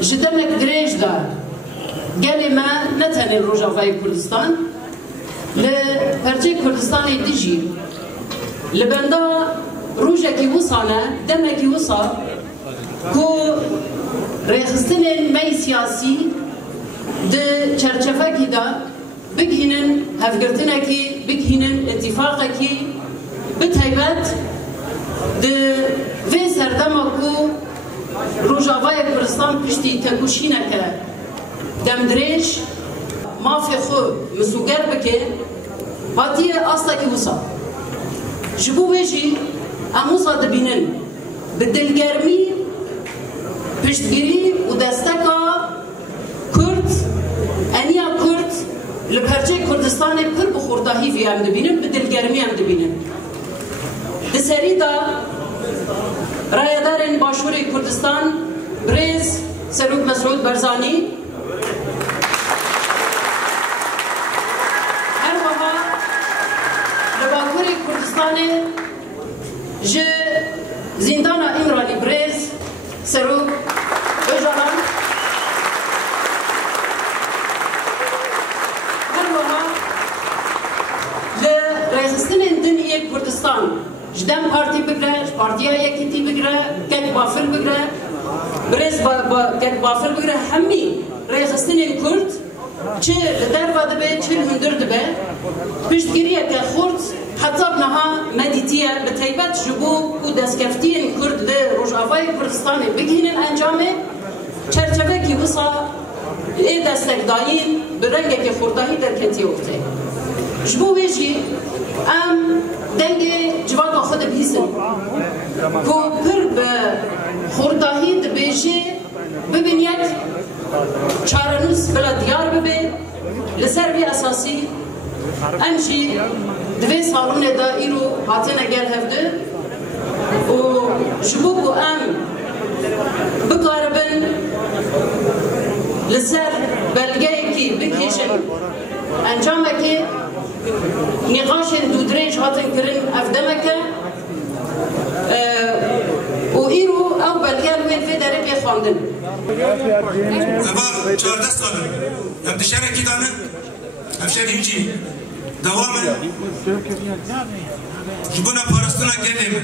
جدمك دريج دا قال ما نتهني الروجافاي كردستان لبرجي كردستان ديجي لبندا روجكي وصانا دمكي وصا كو ريخستن مي سياسي د چرچفاكي دا بكهنن هفقرتنكي بكهنن اتفاقكي بتهيبت د في سردمكو روجاوای کردستان پشتی تکوشینه که دمدریش مافی خو مسوگر بکه هاتی اصلا که وصا جبو بیجی اموزا دبینن بدلگرمی پشتگیری و دستکا کرد انیا کرد لپرچه کردستان پر بخوردهی وی هم دبینن بدلگرمی هم دبینن دسری دا رایدارین باشوری کردستان برز سروک مسعود برزانی هر وها لباکوری کردستان ج زندان امرالی برز سروک بجهان هر وها لرئیسستان دنیای کردستان جدم پارتی بگره، پارتیا یکیتی بگره، کت بافر بگره، برز کت بافر بگره، همی رئیسستان کرد چه در واده به چه هندر دبه، پشتگیریه که خورد حتی بنها مدیتیه به تیبت جبو و دستکفتین کرد ل روجاوای کردستان بگینن انجامه چرچوه کی وصا ای دستک داین به رنگه که خوردهی در کتی وقته جبو ویجی ام دنگ جواد خود بیسن کو پر به خوردهی دبیجی ببینید چارنوس بلا دیار ببین لسر بی اساسی امشی دوی سالون دا ایرو هاتین اگر هفته و جبو کو ام بکاربن لسر بلگه کی بکیشن انجامه که نقاش دو دريج هاتن كرن افدمك و ايرو او بلغال وين في دارك يخواندن زبار 14 سال هم دشاركي دانا افشار هنجي دواما جبونا پارستنا گلیم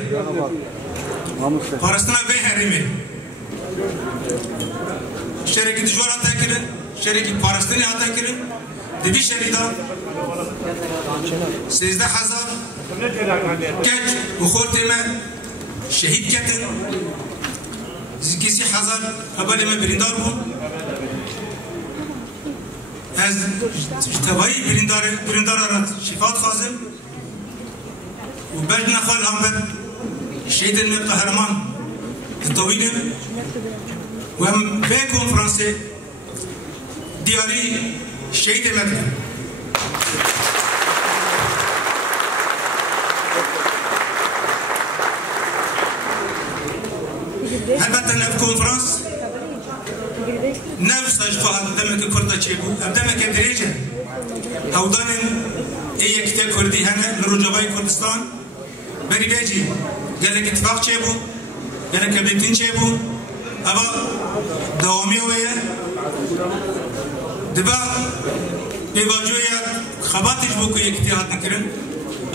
پارستنا به حریمه شرکی دجوار آتا کرن شرکی پارستنی آتا کرن دبی شریدا 13,000 کج و خورت من شهید کتن کسی 1000 اول من بریندار بود از تبایی بریندار را شفاعت خواستم و بعد نخال هم شهید من قهرمان طویل و هم به کنفرانس دیاری شهید مدن البته نف کنفرانس نفسش خواهد دمک کرده چی بود دمک دریجه هودان یک کردی هنه لروجاوای کردستان بری بیجی گلک اتفاق چه بو گلک بیتین چه بو اما دوامی ویه دبا بیواجوی خباتش بو که یک اتحاد نکرن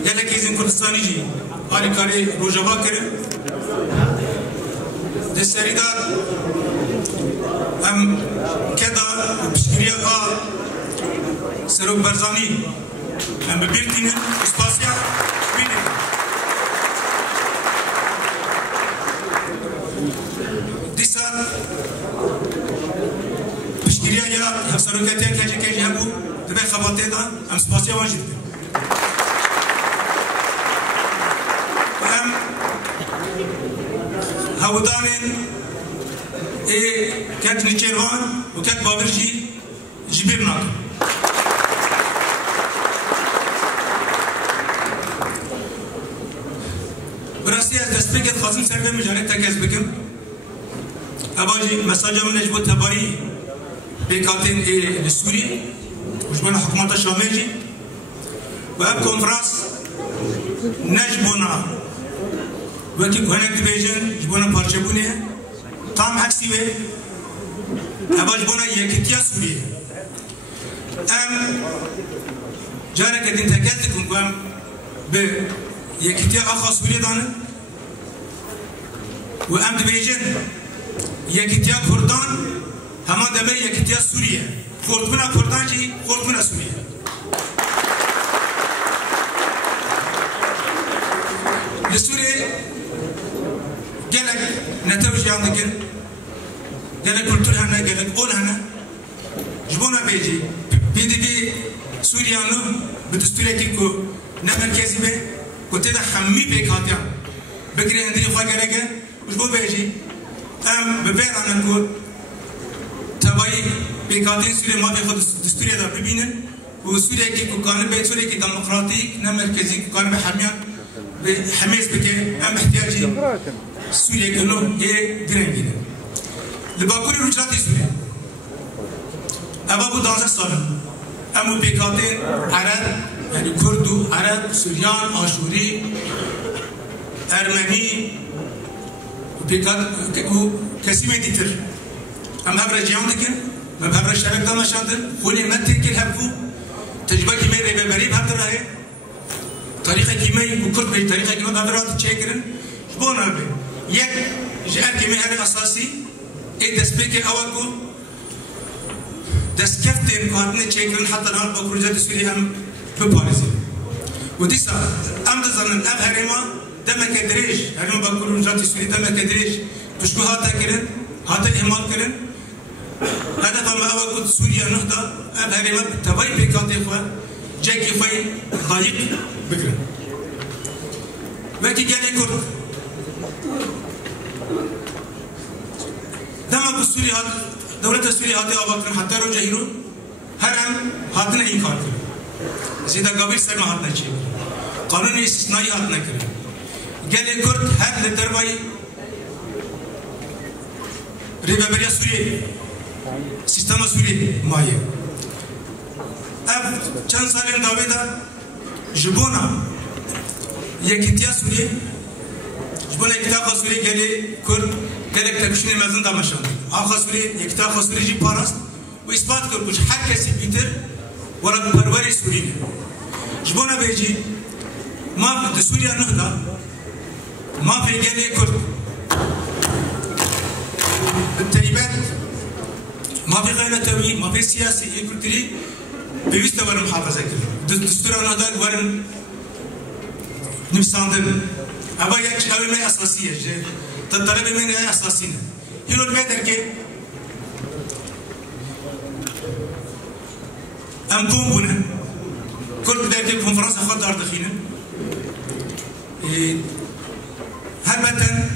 گلک ایزین کردستانی جی آری کاری روژاوا کرن دستری دار هم کدا بشکریه سروک برزانی هم ببیرتینه اسپاسیا بینه دیسا بشکریه یا سروکتیه کجی هبو دبی خباته دا هم اسپاسیا واجد هم هودانین کت نچیروان و کت بابرجی جبیر ناک براستی از دست بگید خواستم سر به مجانه تکز بکم اباجی مساجه من نجبو تبایی بیکاتین لسوری وجبان حکومت شامجی و اب کنفرانس نجبونا وکی گوهنک دیویژن جبونا پارچه بونه تام حکسی وی ابا جبونا یکیتیا سوریه ام جاره که دین تکل دکن گوهم به یکیتیا آخوا سوریه دانه و ام دیویژن یکیتیا کردان همان دمه یکیتیا سوریه خورتمنا کردان جی خورتمنا سوریه لسوریه گلک نتوش یاندکن گلک کلتور هنه گلک اول هنه جبونا بیجی PDP سوریانو بدستوری کی کو نه مرکزی به کوته ده خمی بیکاتیا بگیری اندری خواه گرگه جبو بیجی ام ببرانن کو تبایی بیکاتی سوری ما به خود دستوری دا ببینن و سوری کی کو کانه به سوری کی دموکراتیک نه مرکزی کو کانه به حمیان به حمیز بکه ام احتیاجی سوریه کنو یه درنگینه لباکوری روچاتی سوریه اما bu 12 سال اما بیکاتین عرب یعنی کرد و عرب سوریان آشوری ارمنی و کسی می دیتر هم هبره جیان دکن هم هبره شبک دانشاندن خونی من ترکل هبکو تجربه که می ریبه بریب هبده راهه تاریخ که می بکرد بی تاریخ که می هبرات چه کرن بونه بی یک جهر که می هر اساسی ای دست بی که اول کو دست کفت امکانه چیکرن حتی نهار با کروجات سوری هم بپارزی و دیسا ام دزنن اب هرما دمک دریش هرما با کروجات سوری دمک دریش پشکو هاتا کرن هاتا احمال کرن هدف ما اول کود سوریا نهدا اب هرما تبایی بیکاتی خواه جاکی فای ضایق بکرن وکی گلی کرد دمک سوری هات دولت سوریه هاتی آباد کرن حتی رو جهیرون هر هم هاتنه این کار کرن زیده قابل سرما هاتنه چیه قانون استثنایی هاتنه کرن گلی کرد هر لدربایی ریببریا سوریه سیستم سوریه مایه اب چند سالین داوی دا جبونا یکیتیا سوریه جبونا یکیتیا سوریه گلی کرد گلک تکشونی مزن دامشان آخا سوری یکتا آخا سوری جی پاراست و اثبات کرد کچھ هر کسی بیتر ورد پروری سوری نه جبونا بیجی ما ده سوریا نهدا ما پیگلی کرد بالتریبات ما في غيرتوي ما في سياسي كلتري بيست ورم محافظة كله دستور نهدا ورم نمساندن أبا يك أول ما أساسية جه تطلب من أي أساسين هيلو البيتر كي أم بومبنا كل بداية الكونفرنس أخذ دار دخينا هربتن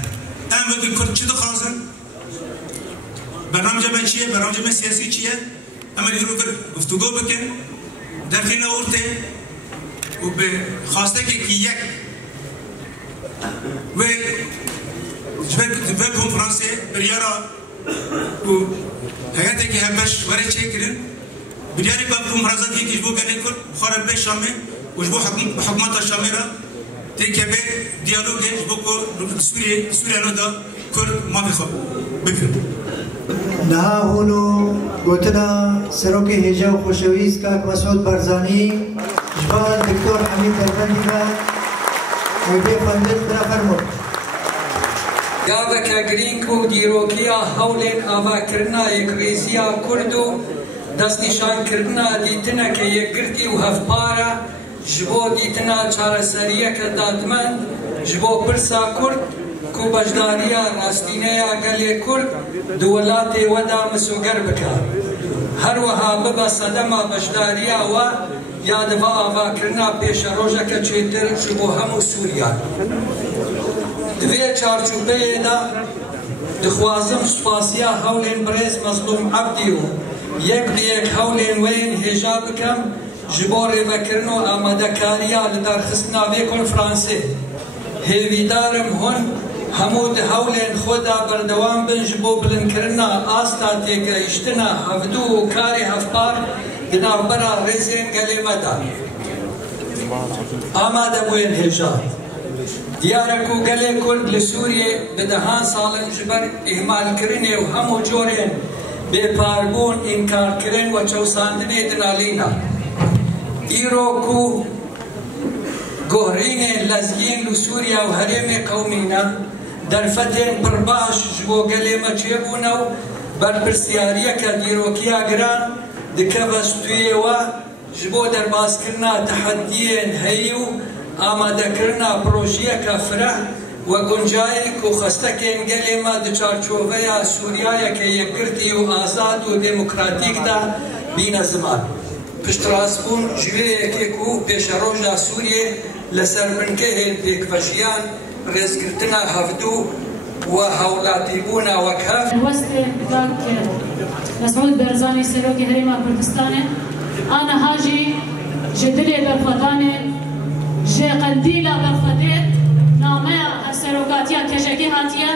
أم بقول كل شيء دخازن برنامج ما شيء برنامج ما سياسي شيء أما هيلو كر گفتگو بکن دخينا ورته وبخاصة كي يك و جبل کنفرانسه بریارا و حیاتی که همش وارد چه کردن بریاری با کنفرانسات که جبو گلی کل خارج به شامه و جبو حکومت شامه را تكبر ديالوج بكو سوريا نودا كرد ما بيخو بكر نها هونو قلتنا سروكي هجاو خوشويس كاك مسعود برزاني جبال دكتور حميد دربندينا ويبي فندق برافرمو گاوکا گرینکو دیروکیا هولین آوا کرنا یک ریزیا کردو دست نشان کرنا دیتنا که یک گرتی و هفپارا جبو دیتنا چارەسەریە کە دادمەند ji bo pirsa Kurd ku bejdariya rastîneya gelê Kurd di welatê we de misoger bike. Her wiha bibe sedema bejdariya we ya diva avakirina pêşerojeke çêtir ji bo hemû Sûriyan. Di vê çarçûbeyê de dixwazim spasiya hewlên Birêz Mezlûm Ebdî û yek bi yek hewlên wê yên hêja bikim ji bo rêvekirin û amadekariya li derxistina vê konferansê. Hêvîdarim hûn hemû di hewlên xwe de berdewam bin ji bo bilindkirina asta têgihiştina hevdû û karê hevpar di navbera rêzên gelê me de. Amade bû yên hêja. Diyar e ku gelê Kurd li Sûriyê bi dehan salin ji ber îhmalkirinê û hemû corên bêparbûn, înkarkirin û çewsandinê din alîna. Îro ku guhrînên lezgîn li Sûriya û herêmê qewmî ne, derfetên pir baş ji bo gelê me çêbûne û berpirsyariyeke dîrokiya giran dikeve stûyê we ji bo derbazkirina teheddiyên heyî û amadekirina projeyeka fireh ve guncayîk û xestekên gelê me di çarçoveya Sûriyayeke yekgirtî û azad û demokratîk de bîne ziman. Piştrast-bûn ji vê yekê ku pêşeroja Sûriyê li ser binkehên pêkvejiyan, rêzgirtina hevdû ve hewlatîbûna wek hev. Westê kak Mesûd Barzanî Serokê Herêma Kurdistanê aniha jî ji dilê berxwedanê ji qendîla berxwedê nameya serokatiya kejekê hatiye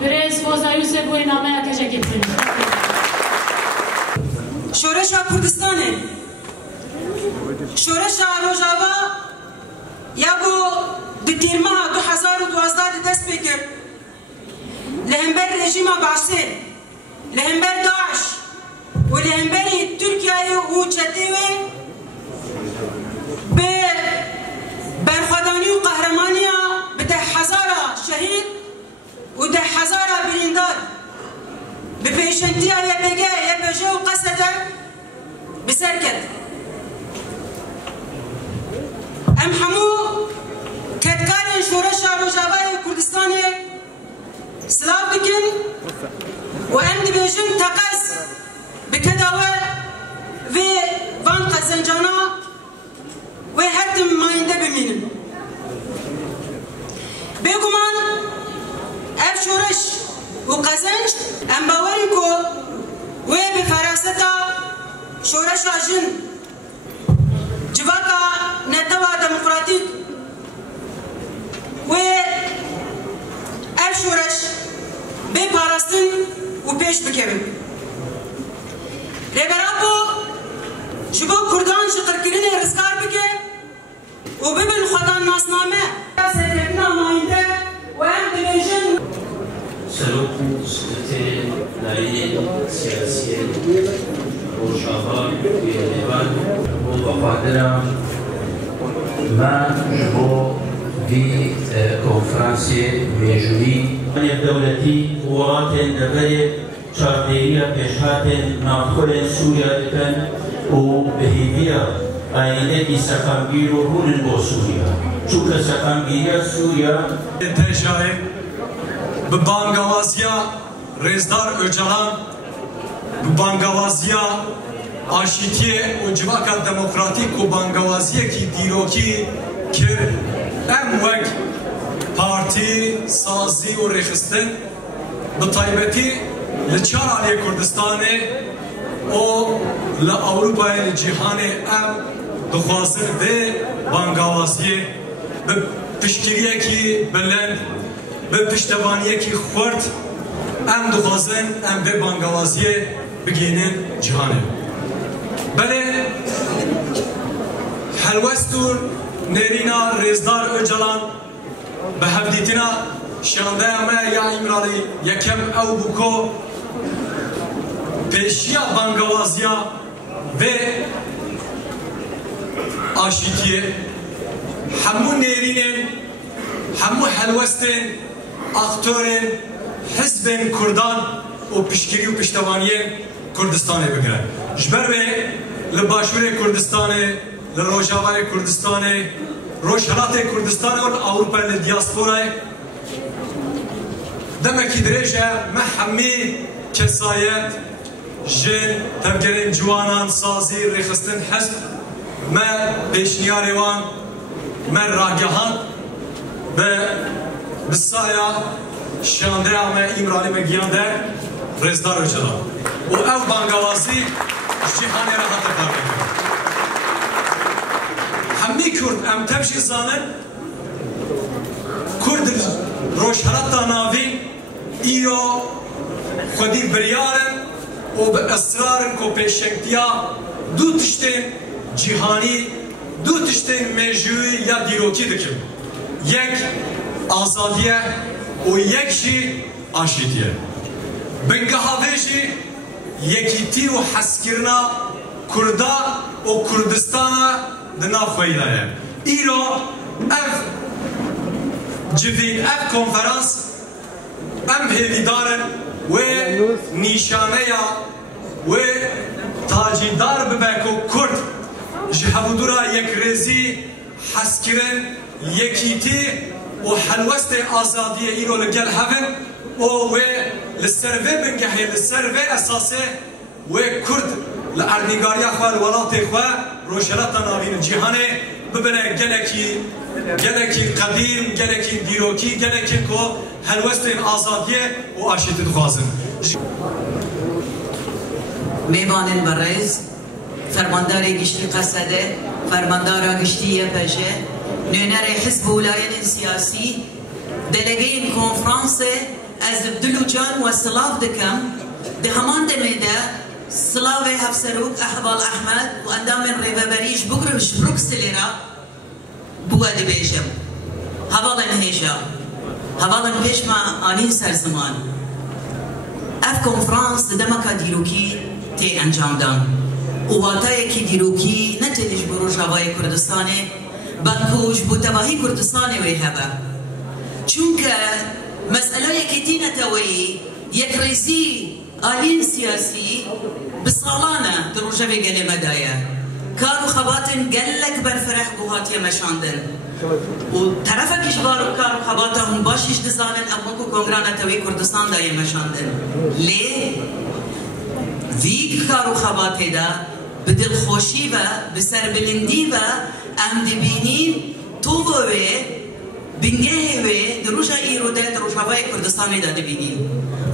Birêz Foza Yûsef wê nameya kejekê bixwîne. Şoreşa Kurdistanê şoreşa Rojava ya bu di têrmeha 2012 di dest pê kir li hember rejîma Başê, li hember Daeş û li hemberî Tirkiyeyê û çetê wê bi berxwedanî û qehremanîya bi 10,000 şehîd û 10,000 birîndar bi pêşentiya YPG, YPJ û Qesede bi ser ket. Em hemû ketkarên şoreşa Rojavayê Kurdistanê silav dikin û em dibêjin teqez bi keda we vê van qezencana wê her tim mayînde bimînin. Bêguman ev şoreş û qezenc em bawerîn ku wê bi feraseta şoreşa jin civaka netewa demokratîk wê ev şoreş bê parastin û pêş bikevin. Rêberabû ji bo Kurdan ji qirkirinê rizgar bike û bibin xwedan nasname serkevina mayînde û em dibêjin سلوك سلطة لاين سياسية روجافا بيريفان وبقادرة ما هو في كونفرنسية ميجوري الدولتي قوات دبري شرطية بشهات ناخل سوريا لكن وبهدية آينة سكامبير هون بسوريا شو كسكامبير سوريا تجاهي ببانگوازیا رزدار öcalan ببانگوازیا آشیتیه و جواکا دموکراتیک و بانگوازیه کی دیروکی کر ام وک پارتی سازی و رخستن بطایبتی لچار علی کردستانه و لأوروپای لجیهانه ام دخوازر ده بانگوازیه به پشتگیه کی بلند به پشتوانیه کی خورد ام دخوازن ام به بانگوازیه بگینن جهانه بله حلوستون نرینا رزدار اجلان به هفدیتنا شانده ما یا ایمرالی یکم او بکو پیشیا بانگوازیا و آشیتیه همو نرینن همو حلوستن اختورن حزبن کردان و پشکری و پشتوانیه کردستان بگیرن جبر به لباشور کردستان لروجاوار کردستان روشهلات کردستان و اوروپا لدیاسپورا دمکی درجه محمی کسایت جن تبگرین جوانان سازی ریخستن حزب ما پیشنیاریوان من راگهان به بسایا شانده ما ایمرانی مگیانده رزدار و جلال و او بانگوازی جهانی را حتی کار همی کرد ام تمشی زانن کرد روشهلتا ناوین ایو خودی بریارن و به اصرارن که پیشنگتیا دو تشتین جهانی دو تشتین میجوی یا دیروکی دکیم یک آزادیه و یک جی آشیدیه بنگهاوه جی یکیتی و حسکرنا کردا و کردستانا دنا خویلایه ایرو اف جدید اف کنفرانس ام هیویدارن و نیشانه و تاجیدار ببکو کرد جهودورا یک رزی حسکرن یکیتی و حلوست آزادی ایرو لگل هفن و لسروه بنگهی لسروه اساسه و کرد لارنگاریا خواه الولات خواه روشلات ناوین جهانه ببنه گلکی قدیم گلکی دیروکی گلکی که هلوست آزادیه و آشیت دخوازن میوانن برز فرمانداری گشتی قصده فرماندارا گشتی پشه نونر حزب ولاین سیاسی دلگین کنفرانس از بدلو جان و سلاف دکم ده همان دمیده سلاف هفسروک احوال احمد و اندام ریوبریش بگرمش بروکسلی را بود بیشم هوالا نهیشا هوالا پیش ما آنین سرزمان اف کنفرانس دمکا دیروکی تی انجام دان و واتای کی دیروکی نتنش بروش هوای کردستانه بلکوش بوتواهی کردستانه وی هبه چونکه مسئله یکی تینه توی یک ریزی آلین سیاسی بسالانه در روژه گله مدایه کارو خباتن گلک برفرح بوهاتی مشاندن و طرف کشبار کارو خباته هم باشیش دزانن اما که کنگرانه توی کردستان دایه مشاندن لی ویک کارو خباته دا بدل خوشی و بسر بلندی و ام دبینین تو و بنگه و دروژه ایرو ده دروژه های کردستانی داده بینیم